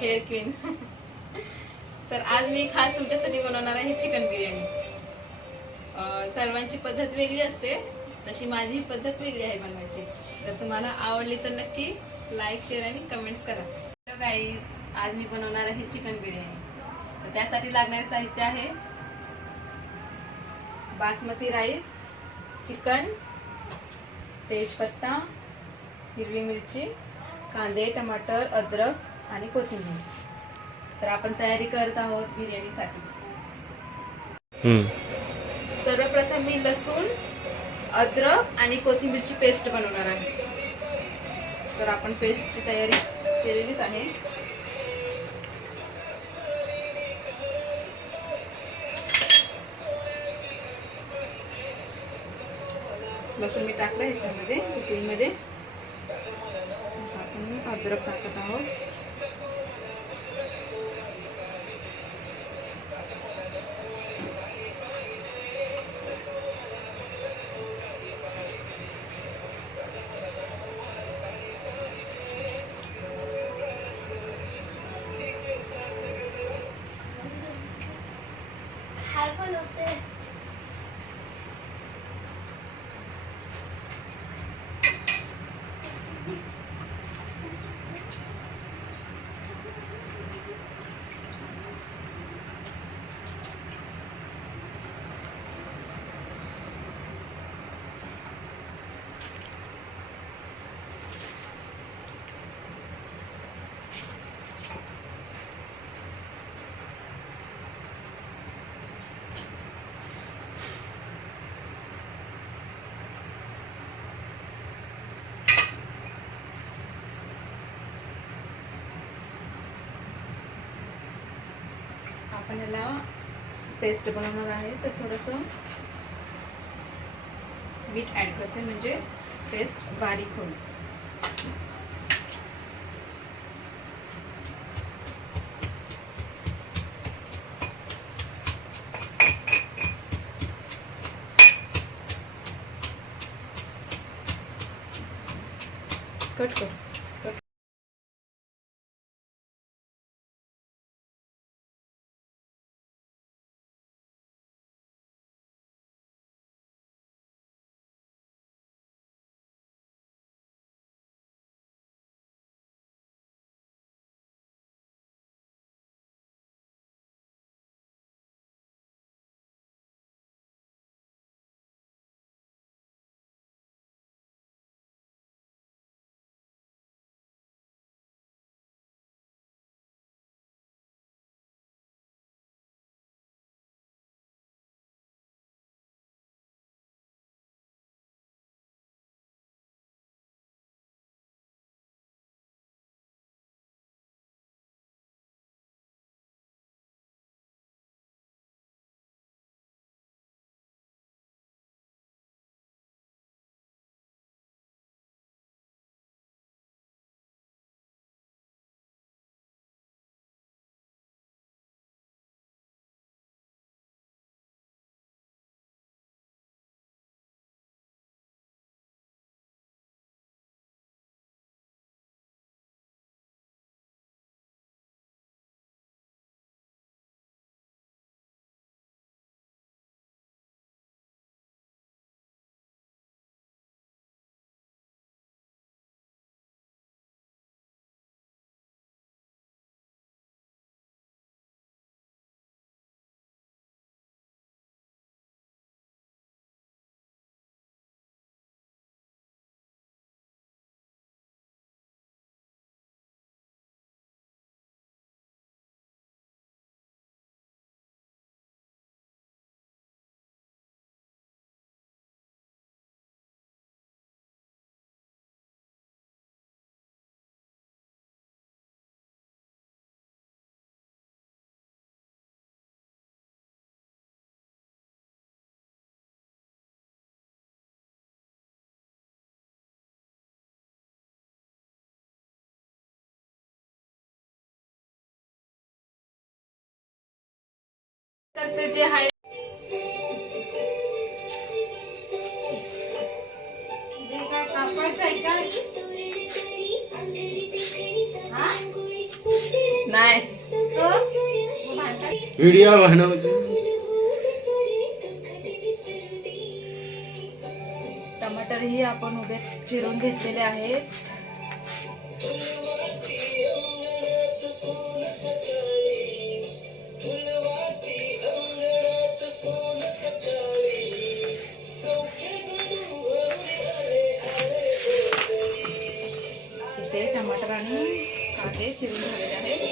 Hair queen. तर आज मी खास तुमच्यासाठी बनवणार आहे चिकन बिर्याणी. सर्वांची पद्धत वेगळी असते तशी माझी पद्धत वेगळी आहे बनवायची. तर तुम्हाला आवडली तर नक्की लाईक शेअर आणि कमेंट्स करा. गाईज आज मी बनवणार आहे चिकन बिर्याणी. तर त्यासाठी लागणारे साहित्य आहे बासमती राईस चिकन तेजपत्ता हिरवी मिरची कांदे टमाटर अद्रक आणि कोथिंबीर. तर आपण तयारी करत आहोत बिर्याणीसाठी. सर्वप्रथम मी लसूण अद्रक आणि कोथिंबीरची पेस्ट बनवणार आहे. तर आपण पेस्टची तयारी केलेलीच आहे. लसूण मी टाकलं ह्याच्यामध्ये उकळीमध्ये. आता आपण अद्रक टाकत आहोत. এখন आपण याला पेस्ट बनवणार आहे. तर थोडंसं मीठ ॲड करते म्हणजे पेस्ट बारीक होईल. तर ते जे आहे व्हिडिओ टमाटर ही आपण उभे चिरून घेतलेले आहेत. कांदे चिरून झालेले आहेत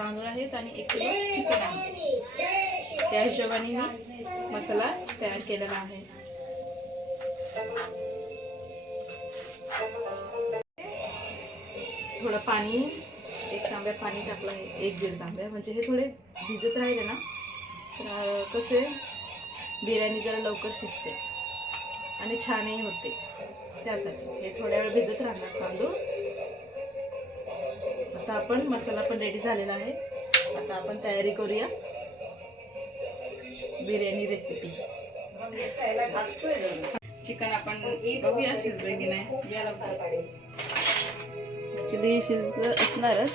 तांदूळ आहेत आणि एक किलो चिकन आहे. त्या हिशोबाने मी मसाला तयार केलेला आहे. थोडं पाणी एक तांब्या पाणी टाकलं आहे एक दीड तांब्या. म्हणजे हे थोडे भिजत राहिले ना तर कसे बिर्याणी जरा लवकर शिजते आणि छानही होते. त्यासाठी हे थोड्या वेळ भिजत राहणार तांदूळ. आता आपण मसाला पण रेडी झालेला आहे. आता आपण तयारी करूया. बिर्याणी रेसिपी चिकन आपण बघूया शिजलं की नाही. या शिजलं असणारच.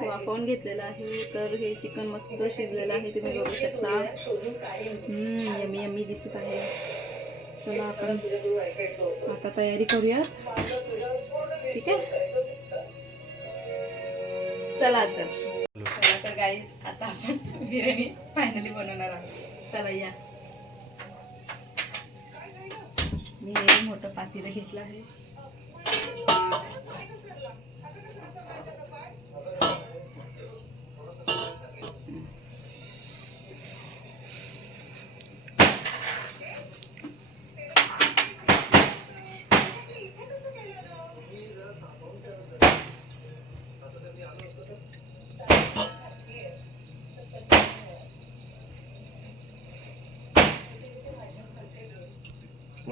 वाफवून घेतलेलं आहे तर हे चिकन मस्त शिजलेलं आहे. तुम्ही बघू शकता. यमी यमी दिसत आहे. चला आपण आता तयारी करूया. ठीक आहे? चला तर चला तर गाईज आता आपण बिर्याणी फायनली बनवणार आहोत. चला या. मी मोठं पातेलं घेतलं आहे.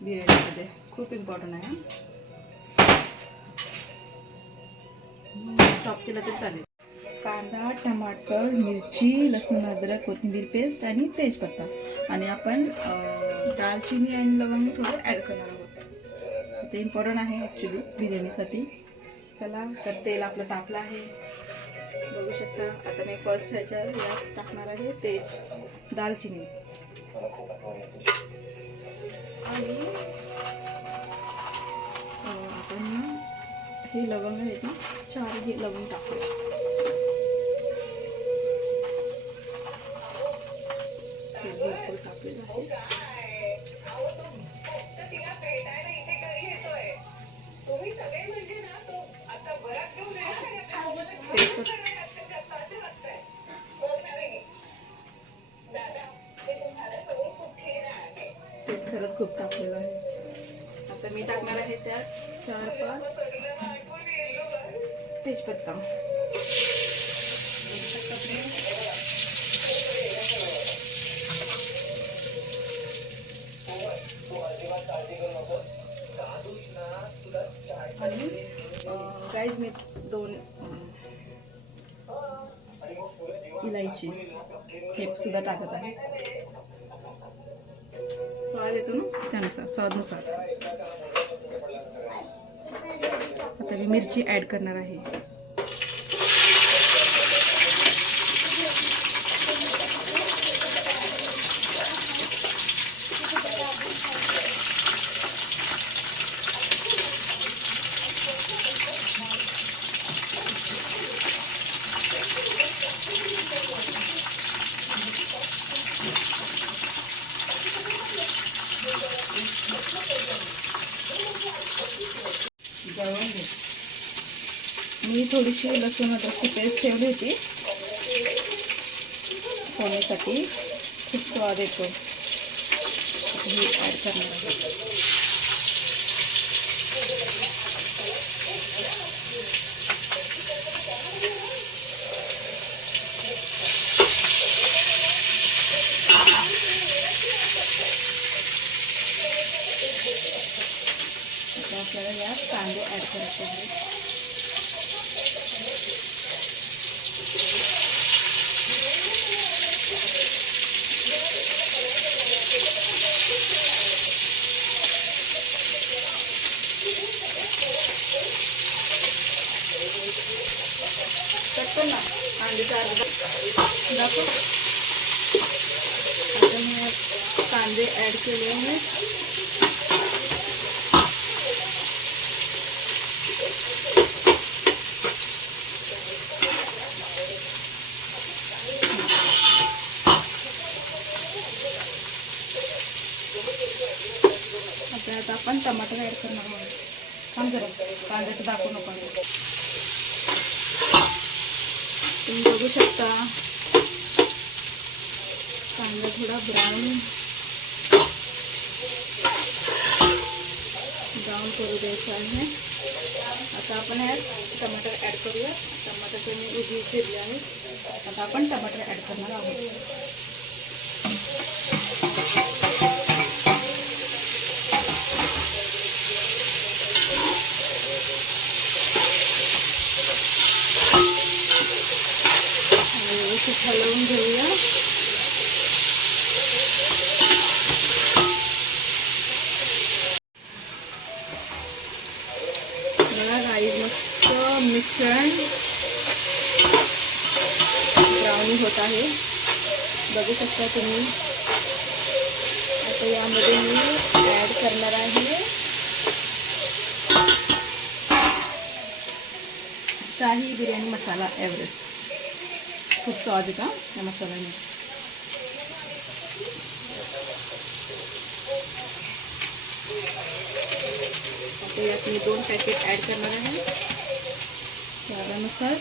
बिर्याणीमध्ये खूप इम्पॉर्टंट आहे स्टॉप केलं तरी चालेल कांदा टमाटर मिरची लसूण अद्रक कोथिंबीर पेस्ट आणि तेजपत्ता. आणि आपण दालचिनी आणि लवंग थोडं ॲड करणार आहोत. ते इम्पॉर्टंट आहे ॲक्च्युली बिर्याणीसाठी. चला तर तेल आपलं तापलं आहे. बघू शकता आता मी फर्स्ट ह्याच्या टाकणार आहे तेज दालचिनी. आणि आपण ना हे लवंग आहेत ना चार हे लवंग टाकूया. द्यायची. हे सुद्धा टाकत आहे. स्वाद येतो ना? त्यानुसार स्वादनुसार. आता मी मिरची ॲड करणार आहे. मी थोडीशी लसूण अद्रकची पेस्ट ठेवली होती फोडणीसाठी खूप स्वाद येतो ही ॲड करणार आहे आता आपल्याला यात कांदे ॲड करायचे आहेत ना कांद्याचा अर्धा दाखव. आता मी यात कांदे ॲड केले आहेत आता आपण टमाटर ॲड करणार म्हणून. थांब जरा. कांद्याचं दाखवू नको तुम्ही आता कांदा थोडा ब्राऊन ब्राऊन करू द्यायचा आहे. आता आपण यात टमाटर ॲड करूया. टमाटरचे मी उभी चिरले आहेत. आता आपण टमाटर ॲड करणार आहोत. बघा गाई मस्त मिश्रण ब्राउनी होत आहे बघू शकता तुम्ही आता यामध्ये मी ॲड करणार आहे शाही बिर्याणी मसाला एव्हरेस्ट खूप स्वाद येतो या मसाल्याने. आता यात मी दोन पॅकेट ॲड करणार आहे. स्वादानुसार.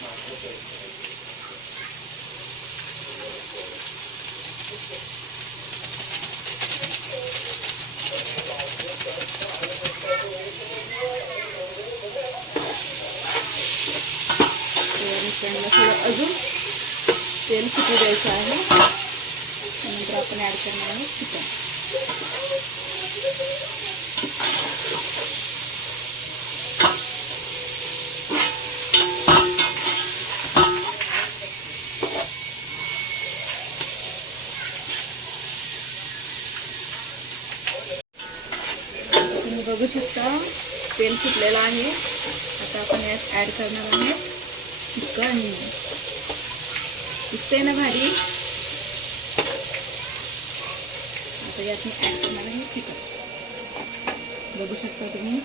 थोडं अजून तेल सुटू द्यायचं आहे? नंतर आपण ॲड करणार आहे चिकन तुम्ही बघू शकता तेल सुटलेलं आहे. आता आपण यात ॲड करणार आहे चिकन दिसतंय ना भारी आता यात मी ॲड करणार आहे चिकन बघू शकता तुम्ही.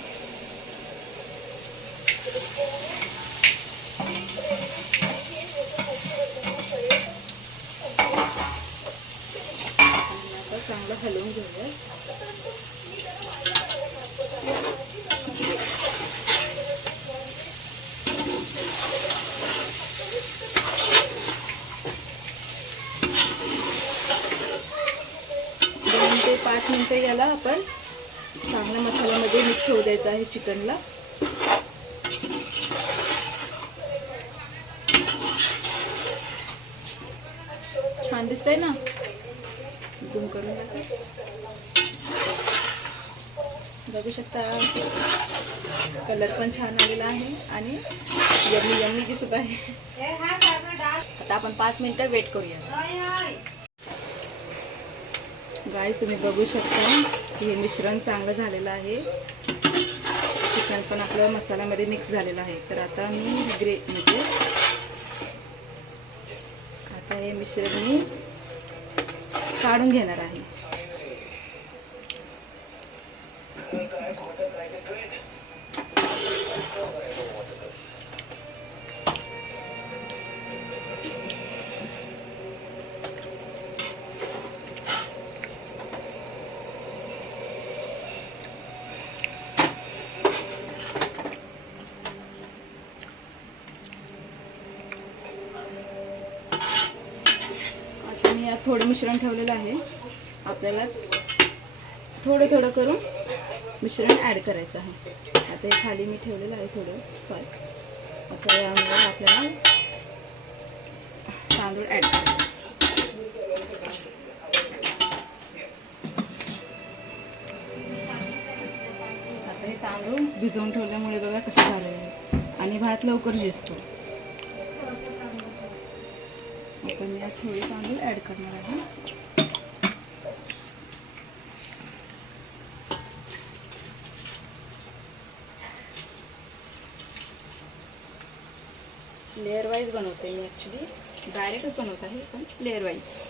आता चांगलं हलवून घेऊया दोन ते पाच मिनटं याला आपण चांगल्या मसाल्यामध्ये मिक्स होऊ द्यायचं आहे चिकनला. छान दिसतंय ना? झूम करून. बघू. शकता कलर पण छान आलेला आहे आणि यम्मी यम्मी दिसत आहे. आता आपण पाच मिनिटं वेट करूया. गाईस तुम्ही बघू शकता की हे मिश्रण चांगलं झालेलं आहे. चिकन पण आपलं मसाल्यामध्ये मिक्स झालेलं आहे. तर आता मी ग्रे म्हणजे आता हे मिश्रण मी काढून घेणार आहे. थोडं मिश्रण ठेवलेलं आहे. आपल्याला थोडं थोडं करून मिश्रण ॲड करायचं आहे. आता हे खाली मी ठेवलेलं आहे थोडं फळ आता यामध्ये आपल्याला तांदूळ ॲड करायचं आता हे तांदूळ भिजवून ठेवल्यामुळे बघा कसे झालेले आणि भात लवकर शिजतो. आपण यात थोडे तांदूळ ॲड करणार आहे. लेअर वाईज बनवते मी ॲक्च्युली डायरेक्टच बनवत आहे पण लेअर वाईज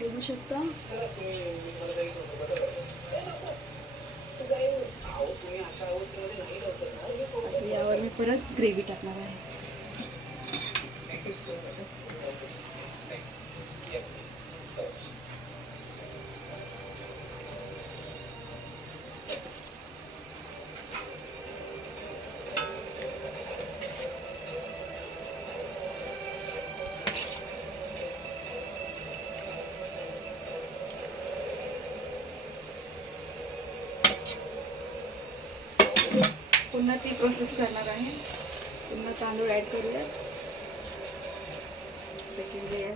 बघू शकता. यावर मी परत ग्रेव्ही टाकणार आहे. पुन्हा ती प्रोसेस करणार आहे. पुन्हा तांदूळ ॲड करूया सेकंड लेअर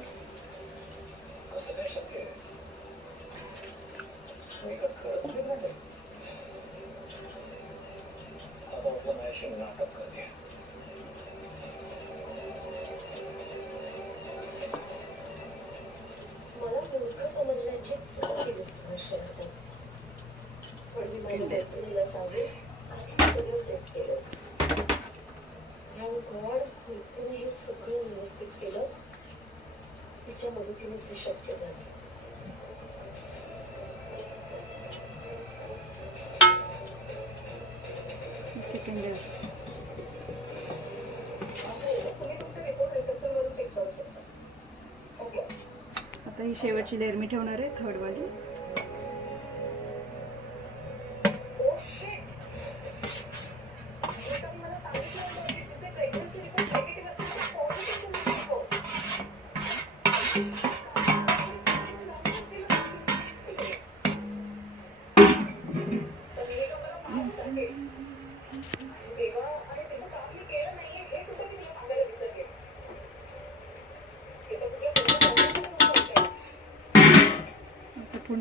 वरून टिक करू शकता ओके आता ही शेवटची लेअर मी ठेवणार आहे थर्ड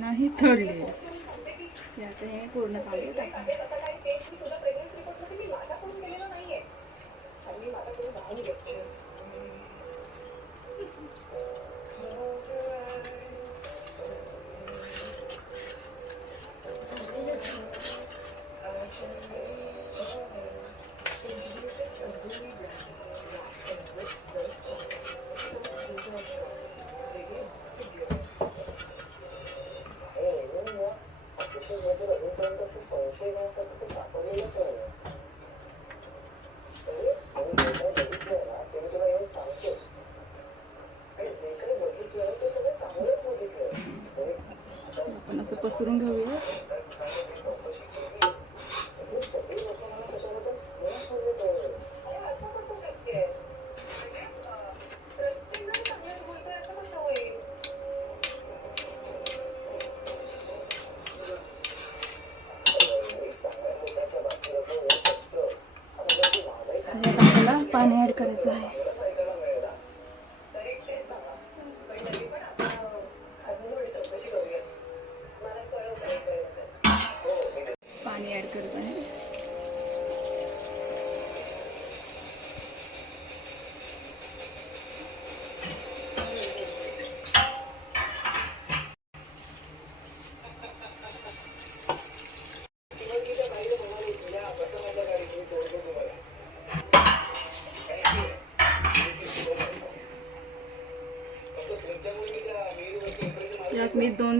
आता पुन्हा थर्ड लेअर याचं हे पूर्ण तांदूळ टाकणार आपण असं पसरून घेऊया.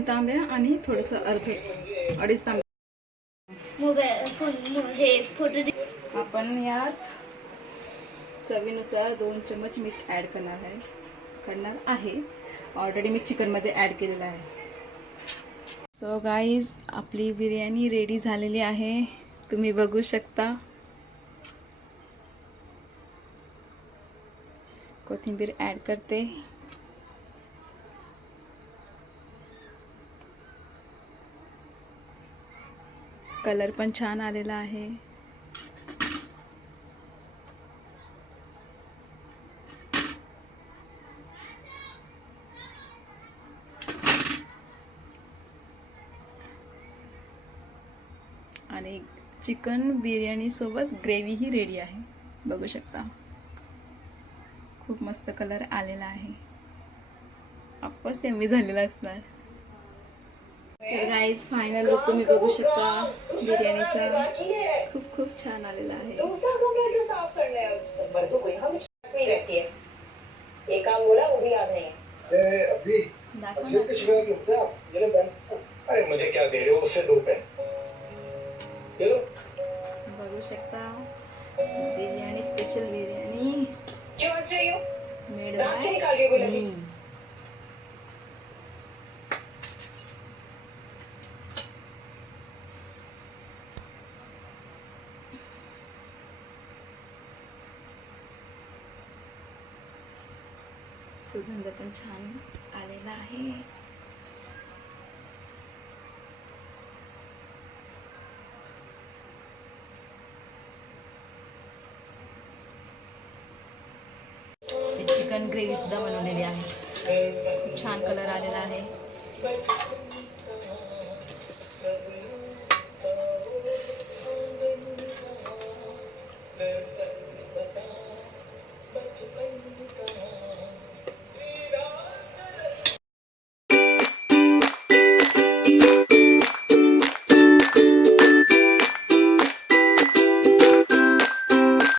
तांब्या आणि थोडस अर्ध अडीच तांब्या आपण यात चवीनुसार दोन चमच मीठ ॲड करणार आहे करणार आहे. ऑलरेडी मी चिकनमध्ये ॲड केलेलं आहे. सो गाईज आपली बिर्याणी रेडी झालेली आहे. तुम्ही बघू शकता. कोथिंबीर ॲड करते. कलर पण छान आलेला आहे. आणि चिकन बिर्याणीसोबत ग्रेव्हीही रेडी आहे. बघू शकता. खूप मस्त कलर आलेला आहे. ऑफकोर्स एम झालेला असणार. तर गाईज फायनल लुक तुम्ही बघू शकता. बिर्याणीचा खूप खूप छान आलेला आहे. दूसरा कमरा जो साफ करना है बर्दू को यहाँ भी रहती है ये काम बोला वो भी याद नहीं है अभी दाखव सिर्फ ना. शिकार रुकता है ये लो पेन अरे मुझे क्या दे रहे हो उससे दो पेन ये लो बघू शकता. बिर्याणी स्पेशल बिर्याणी. क्यों हंस रही हो मेड दांत सुगंध पण छान आलेला आहे. चिकन ग्रेव्ही सुद्धा बनवलेली आहे. खूप छान कलर आलेला आहे.